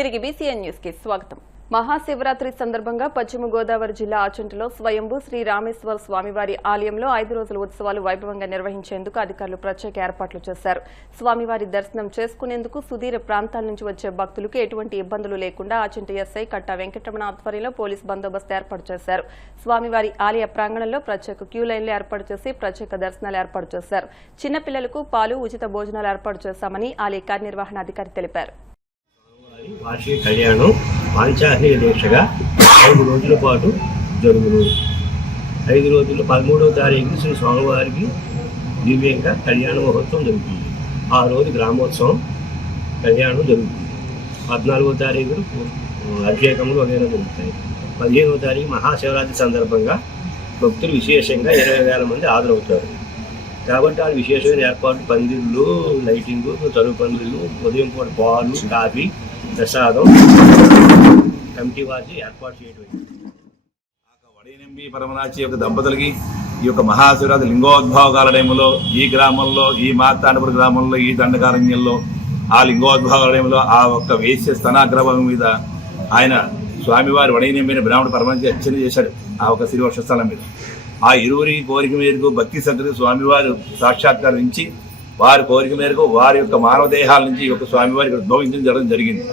తిరిగి BCN news కి స్వాగతం. మహాశివరాత్రి సందర్భంగా పశ్చిమ గోదావరి జిల్లా ఆచంటలో స్వయంభూ శ్రీ రామేశ్వర స్వామివారి ఆలయంలో 5 రోజుల ఉత్సవాలు వైభవంగా నిర్వహించేందుకు అధికారులు ప్రత్యేక ఏర్పాట్లు చేశారు. స్వామివారి దర్శనం చేసుకునేందుకు సుదూర ప్రాంతాల నుంచి వచ్చే భక్తులకు ఎటువంటి ఇబ్బందులు లేకుండా ఆచంట ఎస్ఐ కట్టా వెంకటరమణ ఆధ్వర్యంలో పోలీస్ బందోబస్తు ఏర్పాటు చేశారు. స్వామివారి ఆలయ ప్రాంగణంలో ప్రత్యేక క్యూ లైన్లు ఏర్పాటు చేసి ప్రత్యేక దర్శనాలు ఏర్పాటు చేశారు. చిన్నపిల్లలకు పాలు, ఉచిత భోజనాలు ఏర్పాటు చేశామని ఆలయ కార్యనిర్వహణాధికారి తెలిపారు. వార్షిక కళ్యాణం పాంచాహ్నిక దీక్షగా 5 రోజుల పాటు జరుగును. 5 రోజులు 13వ తారీఖు శ్రీ స్వామివారికి దివ్యంగా కళ్యాణ మహోత్సవం జరుగుతుంది. ఆ రోజు గ్రామోత్సవం కళ్యాణం జరుగుతుంది. 14వ తారీఖు అభిషేకములు వగైరా జరుగుతాయి. 15వ తారీఖు మహాశివరాత్రి సందర్భంగా భక్తులు విశేషంగా 20,000 మంది హాజరవుతారు. కాబట్టి ఆ విశేషమైన ఏర్పాటు పందిళ్ళు, లైటింగు, తరువు పందిళ్ళు, ఉదయం పూట పాలు, కాఫీ, ప్రసాదం కమిటీ వారి ఏర్పాటు చేయడం. వడైనంబి పరమనాచి యొక్క దంపతులకి ఈ యొక్క మహాశివరాత్రి లింగోద్భవ కాల టైంలో ఈ గ్రామంలో, ఈ మార్తాండపురం గ్రామంలో, ఈ దండకారణ్యంలో ఆ లింగోద్భవ టైంలో ఆ ఒక్క వేశ్య స్తనాగ్రహం మీద ఆయన స్వామివారి వడైనంబిని బ్రాహ్మణ పరమనాచి అర్చన చేశాడు. ఆ ఒక శ్రీవర్ష స్థలం మీద ఆ ఇరువురి కోరిక మేరకు భక్తి శ్రద్ధలు స్వామివారు సాక్షాత్కరించి వారి కోరిక మేరకు వారి యొక్క మానవ దేహాల నుంచి ఈ యొక్క స్వామివారికి ఉద్భవించడం జరిగింది.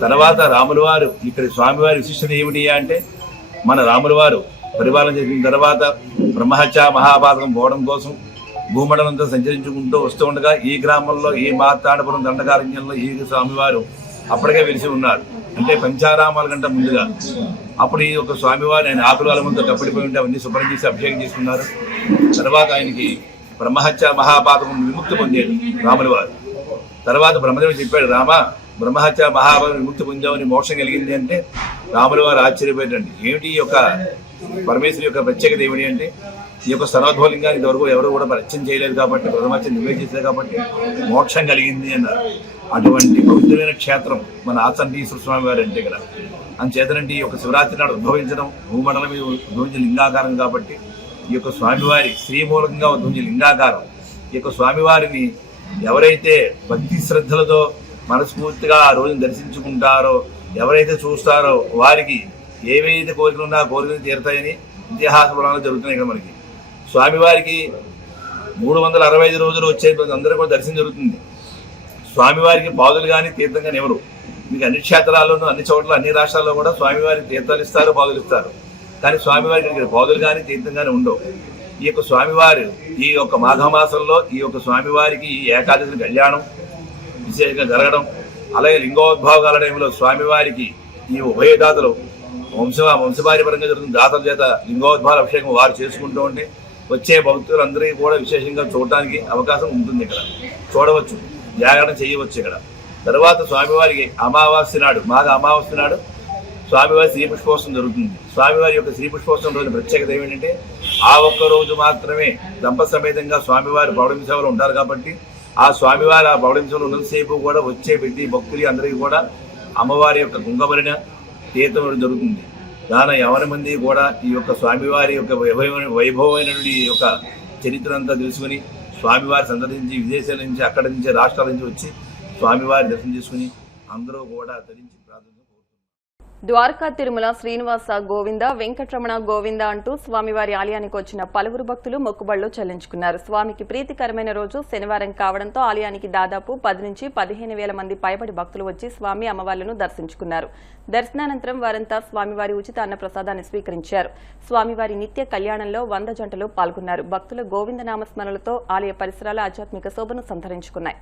తర్వాత రాముల వారు ఇక్కడ స్వామివారి విశిష్టత ఏమిటి అంటే, మన రాముల వారు పరిపాలన చేసిన తర్వాత బ్రహ్మహత్య మహాపాతకం పోవడం కోసం భూమండలంతో సంచరించుకుంటూ వస్తూ ఉండగా ఈ గ్రామంలో, ఈ మార్తాండపురం దండకారణ్యంలో ఈ స్వామివారు అప్పటికే వెలిసి ఉన్నారు. అంటే పంచారామాల కంటే ముందుగా అప్పుడు ఈ యొక్క స్వామివారు ఆయన ఆకుల ముందు కప్పడిపోయి ఉంటే అవన్నీ శుభ్రం చేసి అభిషేకం చేసుకున్నారు. తర్వాత ఆయనకి బ్రహ్మహత్య మహాపాతకం విముక్తి పొందాడు రాముల వారు. తర్వాత బ్రహ్మదేవుడు చెప్పాడు, రామ బ్రహ్మహత్య మహాపాతకం విముక్తి పొందామని మోక్షం కలిగింది అంటే రాముల వారు ఆశ్చర్యపోయాడండి. ఏమిటి ఈ యొక్క పరమేశ్వరి యొక్క ప్రత్యేకత ఏమిటి అంటే, ఈ యొక్క సర్వోద్భవలింగాన్ని ఇంతవరకు ఎవరు కూడా పరిచయం చేయలేదు కాబట్టి, ప్రథమాచం నివేదన చేశారు కాబట్టి మోక్షం కలిగింది అన్నారు. అటువంటి పవిత్రమైన క్షేత్రం మన ఆచంటీశ్వర స్వామి వారు అంటే ఇక్కడ అంచేతనంటే ఈ యొక్క శివరాత్రి నాడు ఉద్భవించడం, భూమండలం మీద ఉద్భవించిన లింగాకారం కాబట్టి ఈ యొక్క స్వామివారి శ్రీమూలకంగా ఉద్భవించిన లింగాకారం. ఈ యొక్క స్వామివారిని ఎవరైతే భక్తి శ్రద్ధలతో మనస్ఫూర్తిగా ఆ రోజును దర్శించుకుంటారో, ఎవరైతే చూస్తారో వారికి ఏవైతే కోరికలు ఉన్నా కోరికలు తీరుతాయని ఇతిహాస పురాణాలు జరుగుతున్నాయి. ఇక్కడ మనకి స్వామివారికి 365 రోజులు వచ్చే అందరూ కూడా దర్శనం జరుగుతుంది. స్వామివారికి పాదులు కానీ తీర్థం కానీ ఎవరు మీకు అన్ని క్షేత్రాల్లోనూ, అన్ని చోట్ల, అన్ని రాష్ట్రాల్లో కూడా స్వామివారికి తీర్థాలు ఇస్తారు, పాదులు ఇస్తారు. కానీ స్వామివారికి ఇక్కడ పాదులు కానీ తీర్థం కానీ ఉండవు. ఈ యొక్క స్వామివారు ఈ యొక్క మాఘమాసంలో ఈ యొక్క స్వామివారికి ఈ ఏకాదశి కళ్యాణం విశేషంగా జరగడం, అలాగే లింగోద్భవ కాల టైంలో స్వామివారికి ఈ ఉభయదాతలు వంశపార్యపరంగా జరుగుతున్న దాతల చేత లింగోద్భవాల అభిషేకం వారు చేసుకుంటూ ఉంటే వచ్చే భక్తులందరికీ కూడా విశేషంగా చూడటానికి అవకాశం ఉంటుంది. ఇక్కడ చూడవచ్చు, జాగరణ చేయవచ్చు. ఇక్కడ తర్వాత స్వామివారికి అమావాస్య నాడు, మాఘ అమావాస్య నాడు స్వామివారి శ్రీపుష్పోత్సవం జరుగుతుంది. స్వామివారి యొక్క శ్రీపుష్పోత్సవం రోజు ప్రత్యేకత ఏమిటంటే, ఆ ఒక్క రోజు మాత్రమే దంపతి సమేతంగా స్వామివారి పౌర్ణమి సేవలు ఉంటారు కాబట్టి ఆ స్వామివారి ఆ పౌర్ణమి సేవలు ఉన్నంతసేపు కూడా వచ్చే ప్రతి భక్తులు అందరికీ కూడా అమ్మవారి యొక్క కుంకుమరిన తీర్థం జరుగుతుంది. దాని ఎవరి మంది కూడా ఈ యొక్క స్వామివారి యొక్క వైభవమైనటువంటి ఈ యొక్క చరిత్ర అంతా తెలుసుకుని స్వామివారి సందర్శించి విదేశాల నుంచి, అక్కడి నుంచి, రాష్ట్రాల నుంచి వచ్చి స్వామివారి దర్శనం చేసుకుని అందరూ కూడా ధరించి ప్రార్థన. ద్వారకా తిరుమల శ్రీనివాస గోవింద, వెంకటరమణ గోవింద అంటూ స్వామివారి ఆలయానికి వచ్చిన పలువురు భక్తులు మొక్కుబళ్లు చెల్లించుకున్నారు. స్వామికి ప్రీతికరమైన రోజు శనివారం కావడంతో ఆలయానికి దాదాపు 10 నుంచి 15,000 మంది పైబడి భక్తులు వచ్చి స్వామి అమ్మవార్లను దర్శించుకున్నారు. దర్శనానంతరం వారంతా స్వామివారి ఉచిత అన్న ప్రసాదాన్ని స్వీకరించారు. స్వామివారి నిత్య కళ్యాణంలో 100 జంటలు పాల్గొన్నారు. భక్తుల గోవింద నామస్మరణలతో ఆలయ పరిసరాల ఆధ్యాత్మిక శోభను సంతరించుకున్నాయి.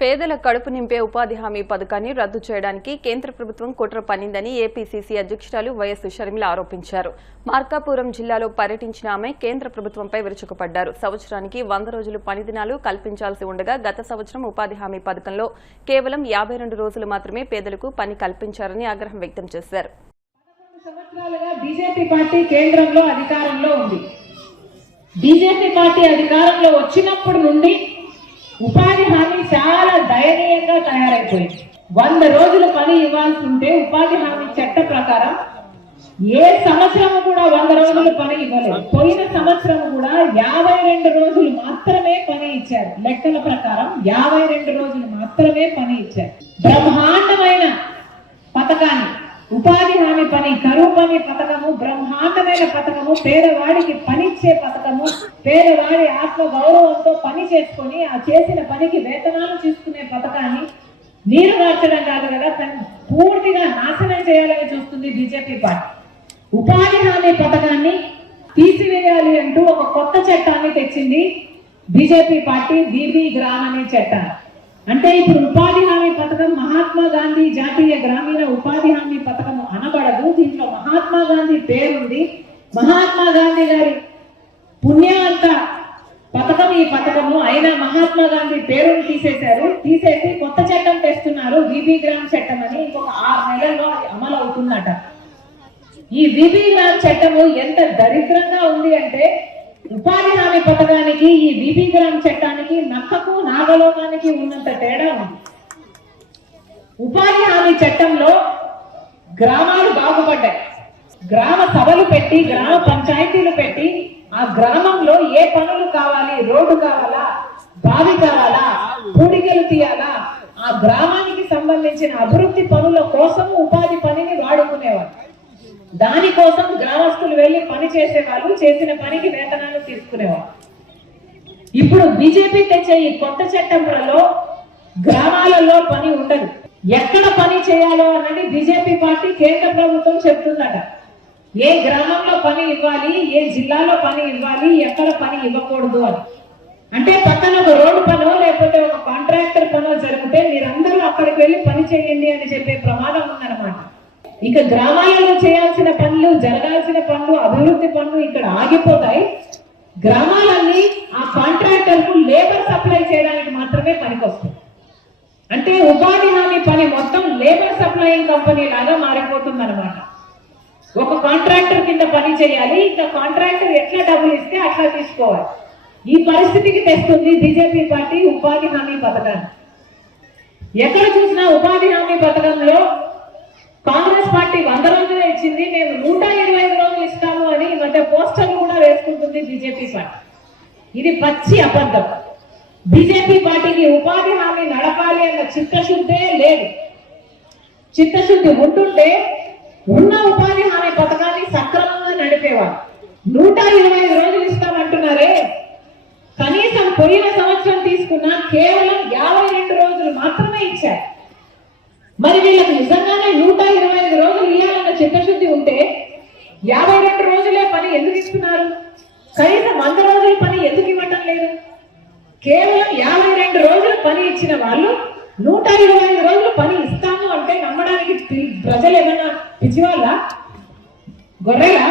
పేదల కడుపు నింపే ఉపాధి హామీ పథకాన్ని రద్దు చేయడానికి కేంద్ర ప్రభుత్వం కుట్ర పన్నిందని ఏపీసీసీ అధ్యక్షురాలు వైఎస్ షర్మిల ఆరోపించారు. మార్కాపురం జిల్లాలో పర్యటించిన ఆమె కేంద్ర ప్రభుత్వంపై విరుచుకుపడ్డారు. సంవత్సరానికి 100 రోజులు పని దినాలు కల్పించాల్సి ఉండగా గత సంవత్సరం ఉపాధి హామీ పథకంలో కేవలం 52 రోజులు మాత్రమే పేదలకు పని కల్పించారని ఆగ్రహం వ్యక్తం చేశారు. బీజేపీ పార్టీ కేంద్రంలో అధికారంలో ఉంది. బీజేపీ పార్టీ అధికారంలో వచ్చినప్పటి నుండి ఉపాధి హామీ చాలా దయనీయంగా తయారైపోయింది. 100 రోజులు పని ఇవ్వాల్సి ఉంటే ఉపాధి హామీ చట్ట ప్రకారం ఏ సంవత్సరం కూడా 100 రోజులు పని ఇవ్వలేదు. పోయిన సంవత్సరం కూడా 52 రోజులు మాత్రమే పని ఇచ్చారు. లెక్కల ప్రకారం 52 రోజులు మాత్రమే పని ఇచ్చారు. బ్రహ్మాండమైన పథకాన్ని, ఉపాధి హామీ పని, కరువు పని పథకము బ్రహ్మాండమైన పథకము, పేదవాడికి పనిచ్చే పథకము, పేదవాడి ఆత్మ గౌరవంతో పని చేసుకొని ఆ చేసిన పనికి వేతనాలు తీసుకునే పథకాన్ని నీరు మార్చడం కాదు కదా, పూర్తిగా నాశనం చేయాలని చూస్తుంది బీజేపీ పార్టీ. ఉపాధి హామీ పథకాన్ని తీసివేయాలి అంటూ ఒక కొత్త చట్టాన్ని తెచ్చింది బీజేపీ పార్టీ, బీబీ గ్రామ్ అనే చట్టాన్ని. అంటే ఇప్పుడు ఉపాధి హామీ పథకం మహాత్మా గాంధీ జాతీయ గ్రామీణ ఉపాధి హామీ పథకం అనబడదు. దీంట్లో మహాత్మా గాంధీ పేరుంది. మహాత్మా గాంధీ గారి పుణ్యవంత పథకం ఈ పథకము. అయినా మహాత్మా గాంధీ పేరును తీసేసి కొత్త చట్టం తెస్తున్నారు, బీబీ గ్రామ్ చట్టం అని. ఇంకొక 6 నెలల్లో అది అమలు అవుతుందట. ఈ బీబీ గ్రామ్ చట్టము ఎంత దరిద్రంగా ఉంది అంటే, ఉపాధి హామీ పథకానికి ఈ బీబీ గ్రామ్ చట్టానికి నక్కకు నాగలోకానికి ఉన్నంత తేడా ఉంది. ఉపాధి హామీ చట్టంలో గ్రామాలు బాగుపడ్డాయి. గ్రామ సభలు పెట్టి, గ్రామ పంచాయతీలు పెట్టి, ఆ గ్రామంలో ఏ పనులు కావాలి, రోడ్డు కావాలా, బావి కావాలా, పూడికలు తీయాలా, ఆ గ్రామానికి సంబంధించిన అభివృద్ధి పనుల కోసం ఉపాధి పనిని వాడుకునేవారు. దానికోసం గ్రామస్తులు వెళ్లి పని చేసేవాళ్ళు, చేసిన పనికి వేతనాలు తీసుకునేవారు. ఇప్పుడు బీజేపీ తెచ్చే ఈ కొత్త చట్టంలో గ్రామాలలో పని ఉండదు. ఎక్కడ పని చేయాలో అన్నది బీజేపీ పార్టీ, కేంద్ర ప్రభుత్వం చెప్తుందట. ఏ గ్రామంలో పని ఇవ్వాలి, ఏ జిల్లాలో పని ఇవ్వాలి, ఎక్కడ పని ఇవ్వకూడదు అని. అంటే పక్కన ఒక రోడ్డు పనో లేకపోతే ఒక కాంట్రాక్టర్ పనో జరిగితే మీరందరూ అక్కడికి వెళ్ళి పని చేయండి అని చెప్పే ప్రమాదం ఉందన్నమాట. ఇక గ్రామాలలో చేయాల్సిన పనులు, జరగాల్సిన పనులు, అభివృద్ధి పనులు ఇక్కడ ఆగిపోతాయి. గ్రామాలన్నీ ఆ కాంట్రాక్టర్ కు లేబర్ సప్లై చేయడానికి మాత్రమే పనికొస్తుంది. అంటే ఉపాధి హామీ పని మొత్తం లేబర్ సప్లైయింగ్ కంపెనీ లాగా మారిపోతుంది అనమాట. ఒక కాంట్రాక్టర్ కింద పని చేయాలి, ఇంకా కాంట్రాక్టర్ ఎట్లా డబ్బులు ఇస్తే అట్లా తీసుకోవాలి. ఈ పరిస్థితికి తెస్తుంది బీజేపీ పార్టీ ఉపాధి హామీ పథకాన్ని. ఎక్కడ చూసినా ఉపాధి హామీ పథకంలో కాంగ్రెస్ పార్టీ 100 రోజులే ఇచ్చింది, మేము 125 రోజులు ఇస్తాము అని ఈ మధ్య పోస్టర్లు కూడా వేసుకుంటుంది బీజేపీ పార్టీ. ఇది పచ్చి అబద్ధం. బీజేపీ పార్టీకి ఉపాధి హామీ నడపాలి అన్న చిత్తశుద్ధే లేదు. చిత్తశుద్ధి ఉంటుంటే ఉన్న ఉపాధి హామీ పథకాన్ని సక్రమంగా నడిపేవారు. 125 రోజులు ఇస్తామంటున్నారే, కనీసం పోయిన సంవత్సరం తీసుకున్న కేవలం 52 రోజులు మాత్రమే ఇచ్చారు. మరి వీళ్ళకి నిజంగానే 125 రోజులు ఇవ్వాలన్న చిత్తశుద్ధి ఉంటే 52 రోజులే పని ఎందుకు ఇస్తున్నారు? కనీసం 100 రోజుల పని ఎందుకు ఇవ్వటం లేదు? కేవలం 52 రోజులు పని ఇచ్చిన వాళ్ళు 125 రోజులు పని ఇస్తాము అంటే నమ్మడానికి ప్రజలు ఏమైనా పిచ్చివాళ్ళ, గొర్రెలా?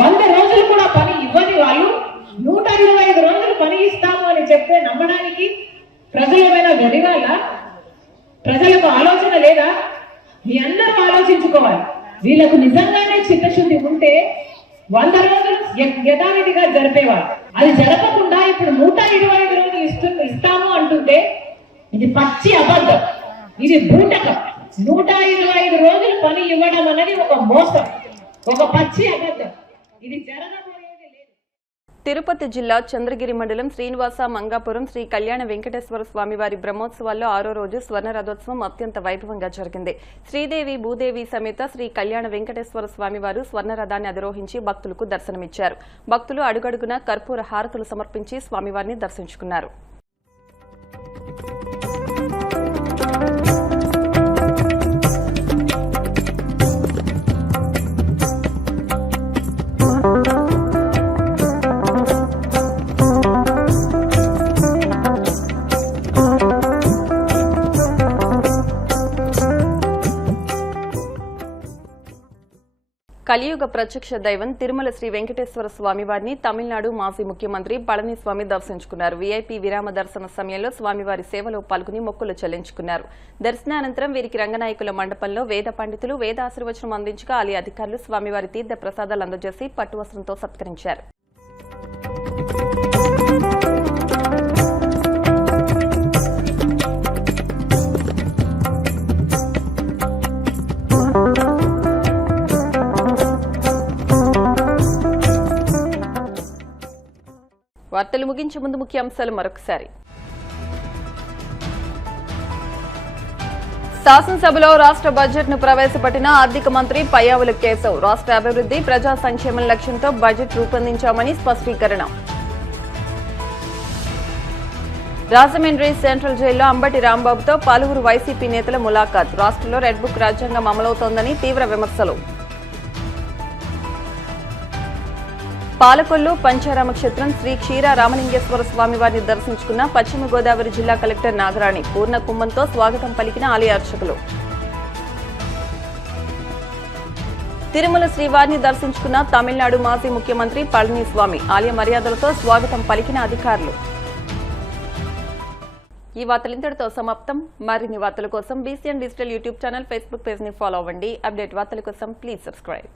100 రోజులు కూడా పని ఇవ్వని వాళ్ళు 125 రోజులు పని ఇస్తాము అని చెప్తే నమ్మడానికి ప్రజలు ఏమైనా వెలిగాల? ప్రజలకు ఆలోచన లేదా? మీ అందరూ ఆలోచించుకోవాలి. వీళ్ళకు నిజంగానే చిత్తశుద్ధి ఉంటే 100 రోజులు యథావిధిగా జరిపేవారు. అది జరపకుండా ఇప్పుడు 125 రోజులు ఇస్తాము అంటుంటే ఇది పచ్చి అబద్ధం, ఇది బూటకం. 125 రోజులు పని ఇవ్వడం అనేది ఒక మోసం, ఒక పచ్చి అబద్ధం. ఇది జరగబోయేది లేదు. తిరుపతి జిల్లా చంద్రగిరి మండలం శ్రీనివాస మంగాపురం శ్రీ కళ్యాణ వెంకటేశ్వర స్వామివారి బ్రహ్మోత్సవాల్లో 6వ రోజు స్వర్ణ రథోత్సవం అత్యంత వైభవంగా జరిగింది. శ్రీదేవి భూదేవి సమేత శ్రీ కళ్యాణ వెంకటేశ్వర స్వామివారు స్వర్ణ రథాన్ని అధిరోహించి భక్తులకు దర్శనమిచ్చారు. భక్తులు అడుగడుగునా కర్పూర హారతులు సమర్పించి స్వామివారిని దర్శించుకున్నారు. కలియుగ ప్రత్యక్ష దైవం తిరుమల శ్రీ వెంకటేశ్వర స్వామివారిని తమిళనాడు మాజీ ముఖ్యమంత్రి పళనిస్వామి దర్శించుకున్నారు. వీఐపీ విరామ దర్శన సమయంలో స్వామివారి సేవలో పాల్గొని మొక్కులు చెల్లించుకున్నారు. దర్శనానంతరం వీరికి రంగనాయకుల మండపంలో వేద పండితులు వేద ఆశీర్వచనం అందించగా ఆలయ అధికారులు స్వామివారి తీర్థ ప్రసాదాలు అందజేసి పట్టువస్త్రంతో సత్కరించారు. వార్తలు ముగించే ముందు ముఖ్యాంశాలు మరొకసారి. శాసనసభలో రాష్ట్ర బడ్జెట్ ను ప్రవేశపెట్టిన ఆర్థిక మంత్రి పయ్యావుల కేశవ్. రాష్ట్ర అభివృద్ధి, ప్రజా సంక్షేమం లక్ష్యంతో బడ్జెట్ రూపొందించామని స్పష్టీకరణ. రాజమండ్రి సెంట్రల్ జైల్లో అంబటి రాంబాబుతో పలువురు వైసీపీ నేతల ములాఖాత్. రాష్ట్రంలో రెడ్ బుక్ రాజ్యాంగం అమలవుతోందని తీవ్ర విమర్శలు. పాలకొల్లు పంచారామ క్షేత్రం శ్రీ క్షీర రామలింగేశ్వర స్వామివారిని దర్శించుకున్న పశ్చిమ గోదావరి జిల్లా కలెక్టర్ నాగరాణి. పూర్ణ కుంభంతో స్వాగతం పలికిన ఆలయ అర్చకులు. తిరుమల శ్రీవారిని దర్శించుకున్న తమిళనాడు మాజీ ముఖ్యమంత్రి పళనిస్వామి. ఆలయ మర్యాదలతో స్వాగతం పలికిన అధికారులు. ఈ వార్తలు ఇంతటితో సమాప్తం. మరిన్ని వార్తల కోసం BCN digital YouTube channel, Facebook page ని ఫాలో అవ్వండి. అప్డేట్ వార్తల కోసం ప్లీజ్ సబ్స్క్రైబ్.